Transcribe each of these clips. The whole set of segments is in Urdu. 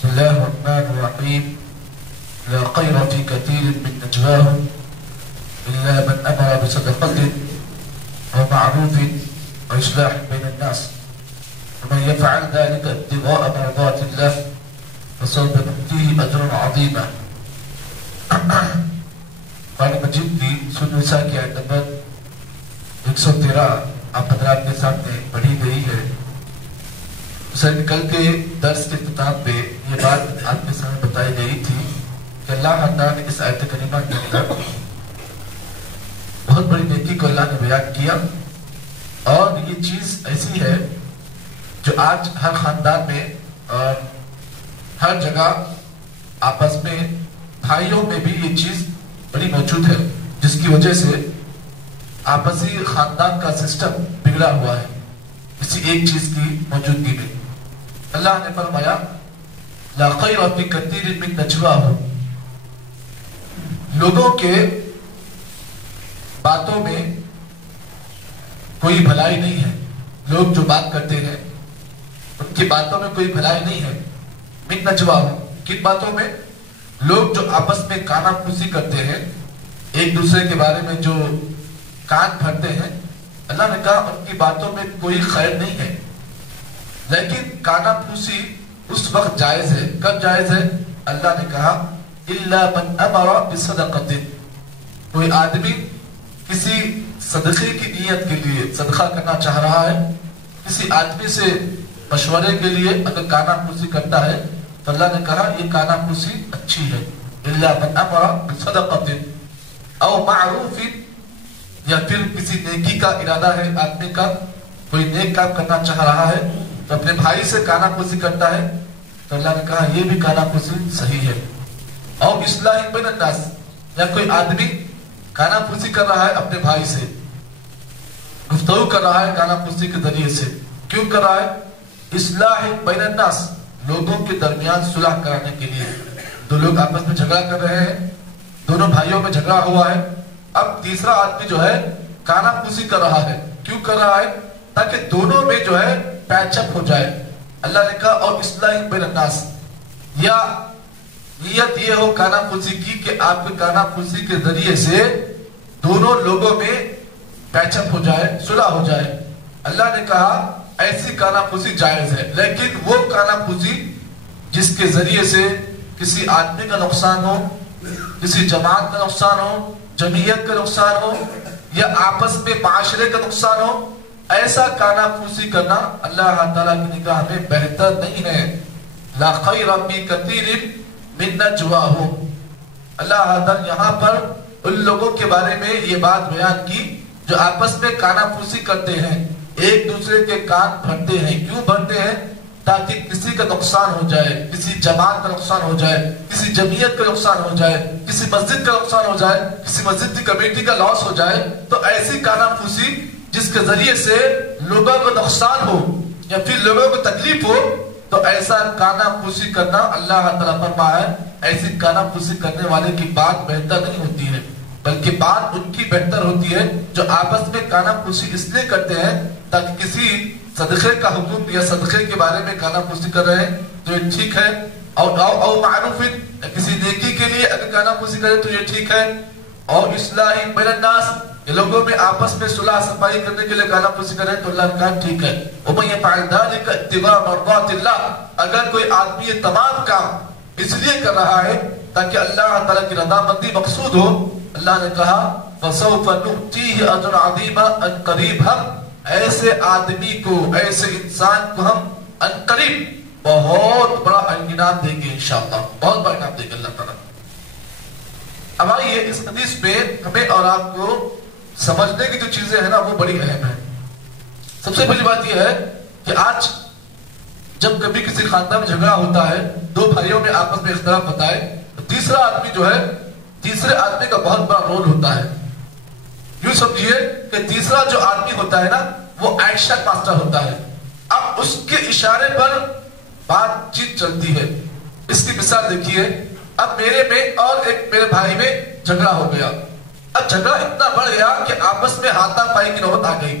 بسم الله الرحمن الرحيم. لا خير في كثير من نجواهم إلا من أمر بصدقة أو معروف وإصلاح بين الناس ومن يفعل ذلك ابتغاء مرضات الله فسوف نؤتيه أجرا عظيما. قرآن مجید کی سورۃ النساء کی آیت نمبر 113 آپ حضرات کے سامنے پڑھی گئی ہے. اسے نکل کے درس کے اختتام پہ یہ بات آپ کے سامنے بتائی گئی تھی کہ اللہ تعالیٰ نے اس آیت کریمہ کے اندر بہت بڑی نیکی کو اللہ نے بیان کیا، اور یہ چیز ایسی ہے جو آج ہر خاندان میں اور ہر جگہ آپس میں بھائیوں میں بھی یہ چیز بڑی موجود ہے، جس کی وجہ سے آپسی خاندان کا سسٹم بگڑا ہوا ہے اسی ایک چیز کی موجودگی میں. اللہ نے فرمایا لا خیر فی کثیر من نجواہم، لوگوں کے باتوں میں کوئی بھلائی نہیں ہے. لوگ جو بات کرتے ہیں ان کی باتوں میں کوئی بھلائی نہیں ہے. من نجواہم، کن باتوں میں؟ لوگ جو آپس میں کانا پھوسی کرتے ہیں، ایک دوسرے کے بارے میں جو کان بھرتے ہیں، اللہ نے کہا ان کی باتوں میں کوئی خیر نہیں ہے. لیکن کانا پھوسی اس وقت جائز ہے. کب جائز ہے؟ اللہ نے کہا الا من امر بصدقۃ، کوئی آدمی کسی صدقے کی نیت کے لیے صدقہ کرنا چاہ رہا ہے، کسی آدمی سے مشورے کے لیے اگر کانا پھوسی کرتا ہے تو اللہ نے کہا یہ کانا پھوسی اچھی ہے. الا من امر بصدقۃ او معروف، یا پھر کسی نیکی کا ارادہ ہے آدمی کا، کوئی نیک کام کرنا چاہ رہا ہے تو اپنے بھائی سے کانا پھوسی کرتا ہے تو اللہ نے کہا یہ بھی کانا پھوسی صحیح ہے. اور اصلاح بین الناس، یا کوئی آدمی کانا پھوسی کر رہا ہے اپنے بھائی سے، گفتگو کر رہا ہے کانا پھوسی کے ذریعے سے. کیوں کر رہا ہے؟ اصلاح بین الناس، لوگوں کے درمیان صلح کرانے کے لیے. دو لوگ آپس میں جھگڑا کر رہے ہیں، دونوں بھائیوں میں جھگڑا ہوا ہے، اب تیسرا آدمی جو ہے کانا پھوسی کر رہا ہے. کیوں کر رہا ہے؟ تاکہ دونوں میں جو ہے پیچ اپ ہو جائے. اللہ نے کہا اور اصلاح بین الناس، یا نیت یہ ہو کانا پھوسی کی کہ آپ کے کانا پھوسی کے ذریعے سے دونوں لوگوں میں پیچ اپ ہو جائے، صلح ہو جائے. اللہ نے کہا ایسی کانا پھوسی جائز ہے. لیکن وہ کانا پھوسی جس کے ذریعے سے کسی آدمی کا نقصان ہو، کسی جماعت کا نقصان ہو، جمعیت کا نقصان ہو، یا آپس میں معاشرے کا نقصان ہو، ایسا کانا پھوسی کرنا اللہ تعالیٰ کی نگاہ میں بہتر نہیں ہے. لا خیر فی کثیر من نجواہم، اللہ تعالیٰ یہاں پر ان لوگوں کے بارے میں یہ بات بیان کی جو آپس میں کانا پھوسی کرتے ہیں، ایک دوسرے کے کان بھرتے ہیں. کیوں بھرتے ہیں؟ تاکہ کسی کا نقصان ہو جائے، کسی جماعت کا نقصان ہو جائے، کسی جمعیت کا نقصان ہو جائے، کسی مسجد کا نقصان ہو جائے، کسی مسجد کی کمیٹی کا لاس ہو جائے. تو ایسی کانا پھوسی جس کے ذریعے سے لوگوں کو نقصان ہو یا پھر لوگوں کو تکلیف ہو، تو ایسا کانا پھوسی کرنا اللہ تعالیٰ فرمایا ہے ایسی کانا پھوسی کرنے والے کی بات بہتر نہیں ہوتی ہے، بلکہ بات ان کی بہتر ہوتی ہے جو آپس میں کانا پھوسی اس لیے کرتے ہیں تاکہ کسی صدقے کا حکم یا صدقے کے بارے میں کانا پھوسی کر رہے ہیں تو یہ ٹھیک ہے، اور معروف کسی نیکی کے لیے اگر کانا پھوسی کرے تو یہ ٹھیک ہے. اور اصلاح بین الناس، یہ لوگوں میں آپس میں صلح صفائی کرنے کے لیے کانا پھوسی کرے تو اللہ نے کہا ٹھیک ہے. وَمَن يَفْعَلْ ذَلِكَ ابْتِغَاءَ مَرْضَاتِ اللَّهِ، اگر کوئی آدمی یہ تمام کام اس لیے کر رہا ہے تاکہ اللہ تعالیٰ کی رضامندی مقصود ہو، اللہ نے کہا فَسَوْفَ نُؤْتِيهِ أَجْرًا عَظِيمًا، ان قریب ہم ایسے آدمی کو، ایسے انسان کو ہم ان قریب بہت بڑا انعام دیں گے انشاءاللہ، بہت بڑا انعام دیں گے اللہ تعالیٰ. اب آئیے اس حدیث میں ہمیں اور آپ کو سمجھنے کی جو چیزیں ہیں نا وہ بڑی اہم ہیں. سب سے پہلی بات یہ ہے کہ آج جب کبھی کسی خاندان میں جھگڑا ہوتا ہے، دو بھائیوں میں آپس میں اختلاف ہوتا ہے، تو تیسرا آدمی جو ہے، تیسرے آدمی کا بہت بڑا رول ہوتا ہے. یوں سمجھیے کہ تیسرا جو آدمی ہوتا ہے نا وہ ایکشن ماسٹر ہوتا ہے. اب اس کے اشارے پر بات چیت چلتی ہے. اس کی مثال دیکھیے، اب میرے میں اور ایک میرے بھائی میں جھگڑا ہو گیا. اب جھگڑا اتنا بڑھ گیا کہ آپس میں ہاتھا پائی کی نوبت آ گئی.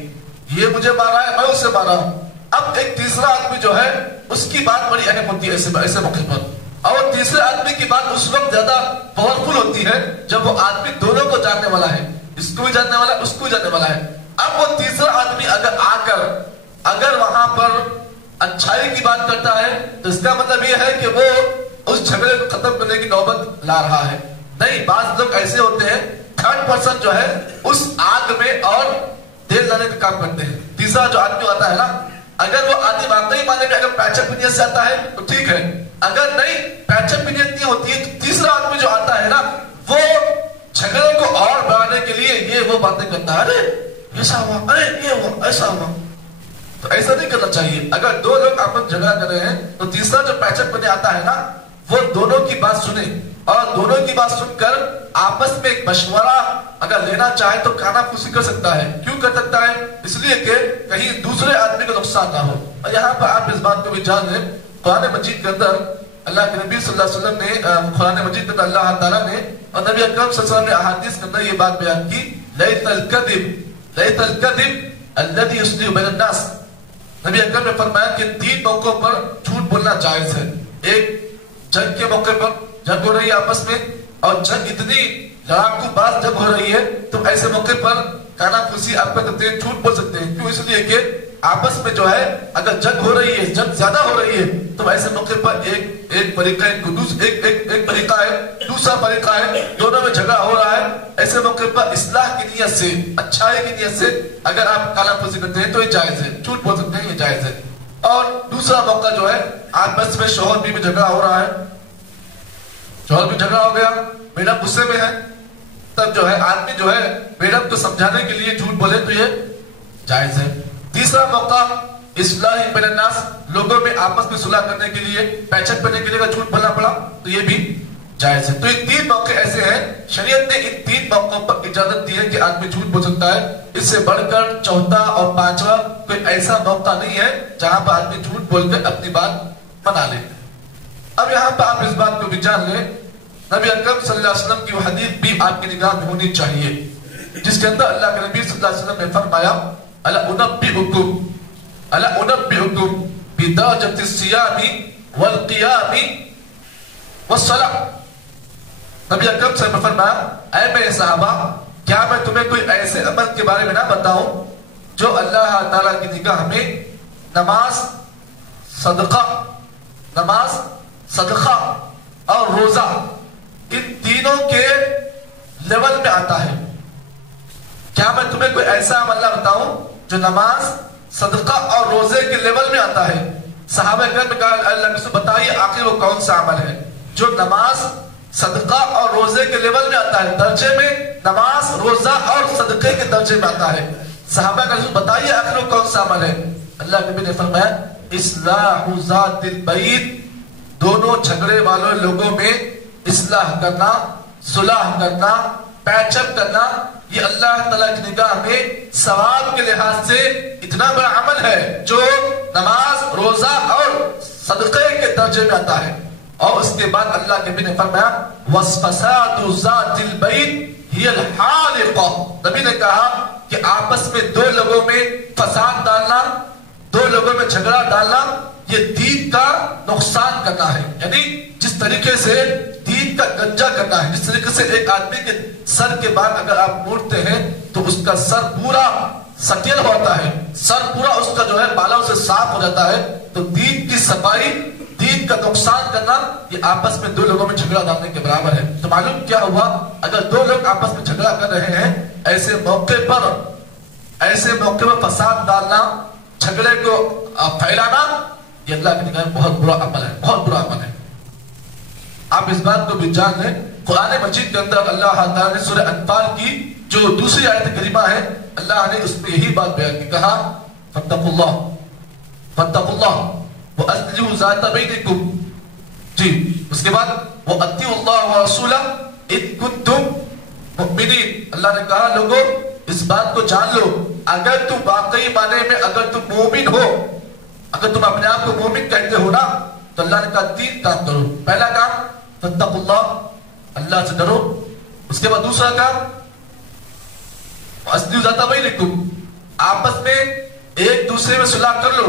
یہ مجھے مارا ہے، میں اسے مارا ہوں. اب ایک تیسرا آدمی جو ہے اس کی بات بڑی اہم ہوتی ہے ایسے موقع پر، اور تیسرے آدمی کی بات اس وقت زیادہ پاورفل ہوتی ہے جب وہ آدمی دونوں کو جاننے والا ہے، اس کو بھی جاننے والا ہے، اس کو بھی جاننے والا ہے۔ اب وہ تیسرا آدمی اگر آ کر اگر وہاں پر اچھائی کی بات کرتا ہے تو اس کا مطلب یہ ہے کہ وہ اس جھگڑے کو ختم کرنے کی نوبت لا رہا ہے۔ نہیں، بعض لوگ ایسے ہوتے ہیں تھرڈ پرسن جو ہے اس آگ میں اور تیل لانے کا کام کرتے ہیں۔ تیسرا جو آدمی آتا ہے نا، اگر وہ آدمی واقعی معنی میں اگر پیچ اپ نیت سے آتا ہے تو ٹھیک ہے، اگر نہیں پیچ اپ نیت نہیں ہوتی ہے تو تیسرا آدمی جو آتا ہے نا وہ جھگڑے کو اور بڑھانے کے لیے یہ وہ باتیں کرتا ہے، ارے ایسا ہوا، ارے یہ ہوا، ایسا ہوا۔ تو ایسا نہیں کرنا چاہیے۔ اگر دو لوگ آپس میں جھگڑا کر رہے ہیں تو تیسرا جو پیچ اپ کرنے آتا ہے نا وہ دونوں کی بات سنے، اور دونوں کی بات سن کر آپس میں ایک مشورہ اگر لینا چاہے تو کانا پھوسی کر سکتا ہے۔ کیوں کر سکتا ہے؟ اس لیے کہ کہیں دوسرے آدمی کو نقصان نہ ہو۔ اور یہاں پر آپ اس بات کو بھی جان لیں، قرآن مجید کے اندر اللہ کے نبی صلی اللہ علیہ وسلم نے قرآن مجید کے اندر اللہ تعالیٰ نے اور نبی اکرم صلی اللہ علیہ وسلم نے احادیث کے اندر یہ بات بیان کی، لیس الکذب الذی یصلح بین الناس۔ نبی اکرم نے فرمایا کہ 3 موقعوں پر جھوٹ بولنا جائز ہے۔ ایک، جنگ کے موقع پر، جنگ ہو رہی ہے آپس میں اور جنگ اتنی لڑاکو باز جنگ ہو رہی ہے تو ایسے موقع پر کانا پھوسی آپ کر سکتے ہیں، جھوٹ بول سکتے ہیں۔ کیوں؟ اس لیے کہ آپس میں جو ہے اگر جنگ ہو رہی ہے، جنگ زیادہ ہو رہی ہے تو ایسے موقع پر ایک فریقہ ایک فریقہ ہے، دوسرا فریقہ ہے، دونوں میں جھگڑا ہو رہا ہے، ایسے موقع پر اصلاح کی نیت سے، اچھائی کی نیت سے اگر آپ کانا پھوسی کرتے ہیں تو یہ جائز ہے، جھوٹ بول سکتے ہیں، یہ جائز ہے۔ اور دوسرا موقع جو ہے آپس میں شوہر بیوی میں جھگڑا ہو رہا ہے، شوہر بھی جھگڑا ہو گیا، بیگم غصے میں ہے، تب جو ہے آدمی جو ہے بیگم کو سمجھانے کے لیے جھوٹ بولے تو یہ جائز ہے۔ تیسرا موقع اصلاح بین الناس، لوگوں میں آپس میں صلح کرنے کے لیے، پیچ اپ کرنے کے لیے اگر جھوٹ بولنا پڑا تو یہ بھی جائز ہے۔ تو یہ 3 موقع ایسے ہیں، شریعت نے ان 3 موقعوں پر اجازت دی ہے کہ آدمی جھوٹ بول سکتا ہے۔ اس سے بڑھ کر چوتھا اور 5واں کوئی ایسا موقع نہیں ہے جہاں پر آدمی جھوٹ بول کر اپنی بات منا لے۔ اب یہاں پر آپ اس بات کو بھی جان لیں، نبی اکرم صلی اللہ علیہ وسلم کی وہ حدیث بھی آپ کی نگاہ میں ہونی چاہیے جس کے اندر اللہ کے نبی صلی اللہ علیہ وسلم نے فرمایا، الا انبئکم بدرجۃ الصیام والقیام والصلاۃ۔ نبی اکرم صلی اللہ علیہ وسلم نے فرمایا، اے میرے صحابہ، کیا میں تمہیں کوئی ایسے عمل کے بارے میں نہ بتاؤں جو اللہ تعالیٰ کی نگاہ میں نماز، صدقہ اور روزہ ان تینوں کے لیول میں آتا ہے۔ کیا میں تمہیں کوئی ایسا عمل نہ بتاؤں جو نماز، صدقہ اور روزے کے لیول میں آتا ہے؟ صحابہ کرام نے کہا، اللہ کے بتائیے آخر وہ کون سا عمل ہے جو نماز، صدقہ اور روزے کے لیول میں آتا ہے، درجے میں نماز، روزہ اور صدقے کے درجے میں آتا ہے۔ صحابہ کا بتائیے آخر وہ کون سا عمل ہے؟ اللہ کے نبی نے فرمایا، اصلاح ذات البین، دونوں جھگڑے والے لوگوں میں اصلاح کرنا، صلح کرنا، پیچ اپ کرنا، یہ اللہ تعالیٰ کی نگاہ میں ثواب کے لحاظ سے اتنا بڑا عمل ہے جو نماز، روزہ اور صدقے کے درجے میں آتا ہے۔ اور اس کے بعد اللہ کے نبی نے فرمایا، وَفَسَادُ ذَاتِ الْبَيْتِ هِيَ الْحَالِقَةُ۔ نبی نے کہا کہ آپس میں 2 لوگوں میں فساد ڈالنا، 2 لوگوں میں جھگڑا ڈالنا، یہ دین کا نقصان کرنا ہے۔ یعنی جس طریقے سے دین کا گنجا کرنا ہے، جس طریقے سے ایک آدمی کے سر کے بعد اگر آپ موڑتے ہیں تو اس کا سر پورا سٹیل ہوتا ہے، سر پورا اس کا جو ہے بالوں سے صاف ہو جاتا ہے۔ تو دین کی صفائی، دین کا نقصان کرنا، یہ آپس میں 2 لوگوں میں جھگڑا ڈالنے کے برابر ہے۔ تو معلوم کیا ہوا؟ اگر 2 لوگ آپس میں جھگڑا کر رہے ہیں، ایسے موقع پر فساد ڈالنا، جھگڑے کو پھیلانا، یہ اللہ کی نگاہ میں بہت برا عمل ہے، بہت برا عمل ہے۔ آپ اس بات کو بھی جان لیں، قرآن مجید کے اندر اللہ تعالیٰ نے سورہ انفال کی جو دوسری آیت کریمہ ہے، اللہ نے اس میں یہی بات بیان کی، کہا فاتقوا اللہ وَأَصْلِحُوا ذَاتَ بَيْنِكُمْ۔ جی، اس کے بعد وَأَطِیعُوا اللَّهَ وَرَسُولَهُ إِن كُنتُم مُؤْمِنِینَ۔ اللہ نے کہا لوگوں اس بات کو جان لو، اگر تم واقعی معنی میں اگر تم مومن ہو، اگر تم اپنے آپ کو مومن کہتے ہو نا، تو اللہ نے کہا 3 کام کرو۔ پہلا کام فاتقوا اللہ، اللہ سے ڈرو۔ اس کے بعد دوسرا کام وَأَصْلِحُوا ذَاتَ بَيْنِكُمْ، آپس میں ایک دوسرے میں صلح کر لو۔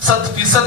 100%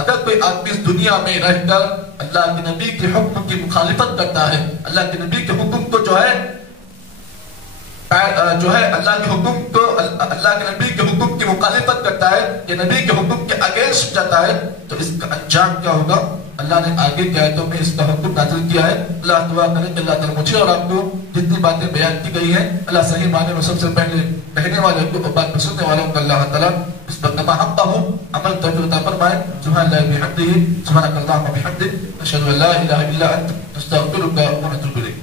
اگر کوئی آدمی اس دنیا میں رہ کر اللہ کے نبی کے حکم کی مخالفت کرتا ہے، اللہ کے نبی کے حکم کو جو ہے اللہ کے حکم کو، اللہ کے نبی کے حکم کی مخالفت کرتا ہے یا نبی کے حکم کے اگینسٹ جاتا ہے، تو اس کا انجام کیا ہوگا؟ اللہ نے آگے کی آیتوں میں اس کا حکم نازل کیا ہے۔ اللہ دعا کریں کہ اللہ تعالیٰ مجھے اور آپ کو جتنی باتیں بیان کی گئی ہیں، اللہ صحیح معنی میں سب سے پہلے کہنے والوں کو اور بات سننے والوں کو اللہ تعالیٰ اس پر کما حق ہو عمل توفیق عطا فرمائے۔ سبحان اللہ بحمدہ، سبحانک اللہم وبحمدک، اشہد ان لا الہ الا انت، نستغفرک ونتوب الیک۔